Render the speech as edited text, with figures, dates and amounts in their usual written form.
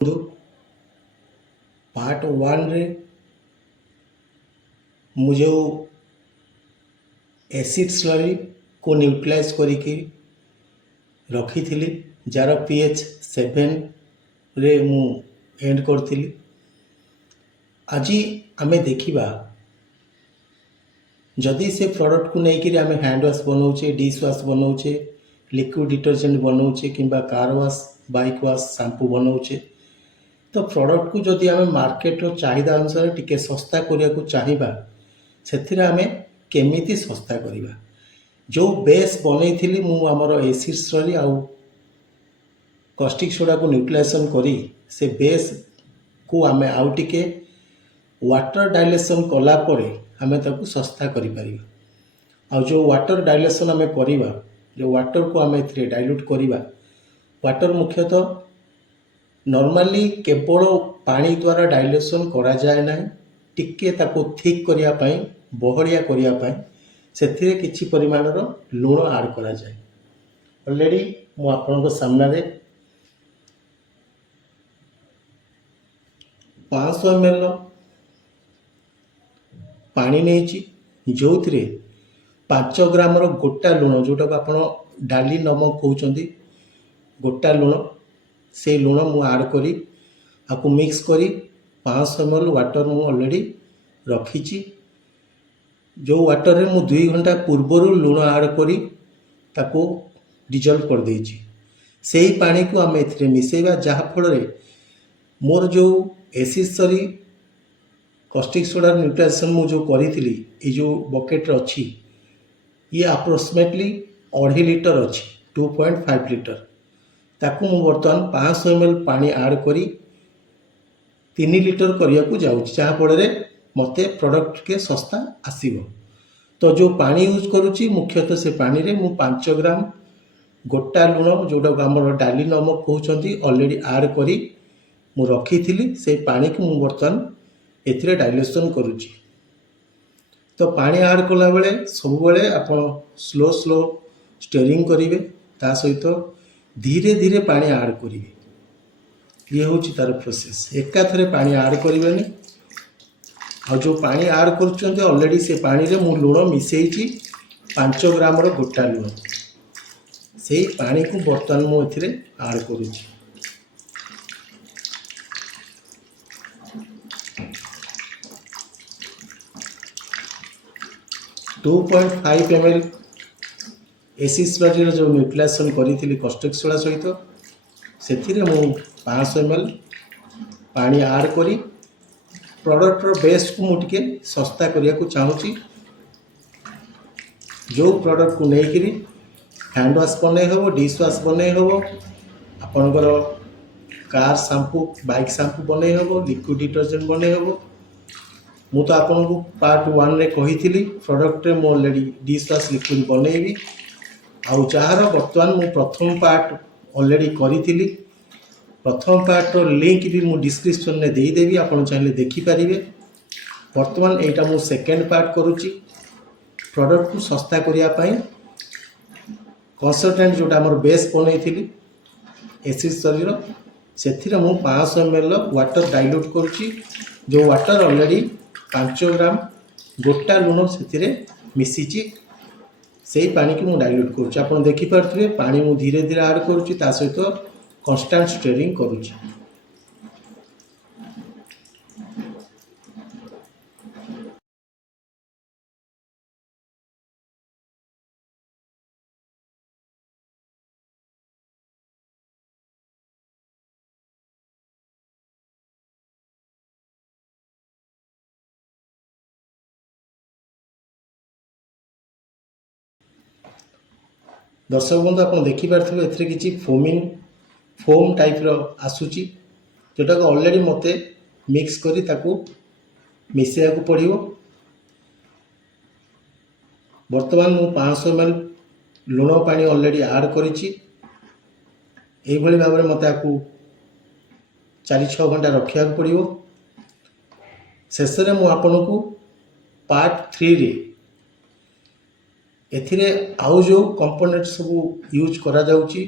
बंधु part one रे मुझे एसिड स्लरी को न्यूट्रलाइज करिकी रखी थी जार पीएच 7 रे मु एंड करथिली। आज आमे देखिबा जदि से प्रोडक्ट को लेकिन आम हैंड वाश बनाऊे, डिश वाश बनाऊे, लिक्विड डिटर्जेंट बनाऊे किंबा car wash, bike wash, shampoo बनाऊे, तो प्रोडक्ट को जदि आम मार्केट चाहिदा अनुसार टिके सस्ता करने को चाहिए से आम केमिति सस्ता करवा। जो बेस बनई मु आमर एसिड स्लरी आउ कॉस्टिक सोडा को न्यूट्रलाइजेशन करी से बेस को आम आउ टिके वाटर डाइलेशन कला परे आम ताकू सस्ता करि आउ जो वाटर डाइलेशन आम करवा, जो वाटर को आम डाइल्यूट करवा, वाटर मुख्यतः नॉर्मली केवल पानी द्वारा डाइल्यूशन करा जाए ना, टिके ताको थिक करिया पई, बहलिया करिया पई सेथिरे किछि परिमाणर लूण ऐड करा जाए। ऑलरेडी मु आपनको सामने रे 500 ml पानी नहीं, जो 5 ग्राम गोटा लूण जोटा आपण डाली नमक कहते गोटा लूण, से लूण मु ऐड करी आपको मिक्स करी 500 ml वाटर मु ऑलरेडी रखी। जो वाटर रे मु 2 घंटा पूर्वर लूण ऐड करी ताको डिजल्व कर देछि। से ही पानी को आम एथिरे मिसेबा जहाँ फल मोर जो acid slurry caustic soda neutralisation मु जो करी ये जो बकेट अच्छी ये अप्रोक्सीमेटली 2.5 लीटर अच्छी 2.5 लीटर ताकू मु बर्तमान 500 ml पानी ऐड करी 3 लीटर करिया को जाउछि, जहाँ फल मते प्रोडक्ट के सस्ता आसीबो। तो जो पानी यूज करुच्ची मुख्यतः से पानी रे मु 5 ग्राम गोटा लूण जोटा आमर डाली नमक कहते ऑलरेडी ऐड करी मु रखी से पानी को मु बर्तमान एथिरे डाइल्यूशन करुच्ची। तो पानी ऐड कला बेले सब बेले आपण स्लो स्लो स्टीयरिंग करिवे, ता सहित धीरे धीरे पानी ऐड करिवे। ये हूँ तार प्रोसेस, एका थरे पानी ऐड करें। आ जो पानी ऐड कर ऑलरेडी से पानी रे मु लूण मिसेई 5 ग्राम गोटा लूण, से पानी को बर्तमान मु एथिरे ऐड करुच्ची। टू 2.5 ml एसिड स्लरी जो न्यूट्रलाइजेशन करी कॉस्टिक सोडा सहित से 500 ml पानी ऐड करी प्रोडक्टर बेस को मुझे सस्ता करने को चाहूँगी। जो प्रोडक्ट को लेकर हैंड वाश बने हो, डिश वाश बने हो, आपणकर कार शैम्पू, बाइक शैम्पू बने हो, लिक्विड डिटर्जेंट बने हो। मु तो आपन को पार्ट 1 रे कही प्रोडक्ट रे मु ऑलरेडी डिश वाश लिक्विड बनैबी आउ जार बर्तमान मु प्रथम पार्ट ऑलरेडी करी। प्रथम पार्ट लिंक भी मु डिस्क्रिप्शन में देदेवी, आपन चाहिए देखिपारे। बर्तमान एटा मु सेकेंड पार्ट करुच्ची प्रोडक्ट को सस्ता करने कंसल्टेंट जोटा आमर बेस बनई एसिड स्लरी से मु 500 ml वाटर डाइल्यूट करुच्ची। जो वाटर ऑलरेडी 5 ग्राम गोटा लूण से मिसीची, से पानी की मु डाइल्यूट करुच्ची। आपन देखिपारे पानी मु धीरे धीरे ऐड करुच्ची, ता सहित कन्स्टांट स्टीयरिंग करुच्ची। दर्शक बंधु आप देखिपारे एथिरे किछि फोम टाइप आसूची, जोटा को ऑलरेडी मते मिक्स करी ताकू मिसेया को पड़िबो। वर्तमान मु 500 ml लूण पानी ऑलरेडी ऐड करिछि। एई भली भाव में मते आकू 4-6 घंटा रखिया को पड़िबो। शेष रे मु आपन को पार्ट 3 रे एथिरे आउ जो कंपोनेंट सब यूज करा जाउची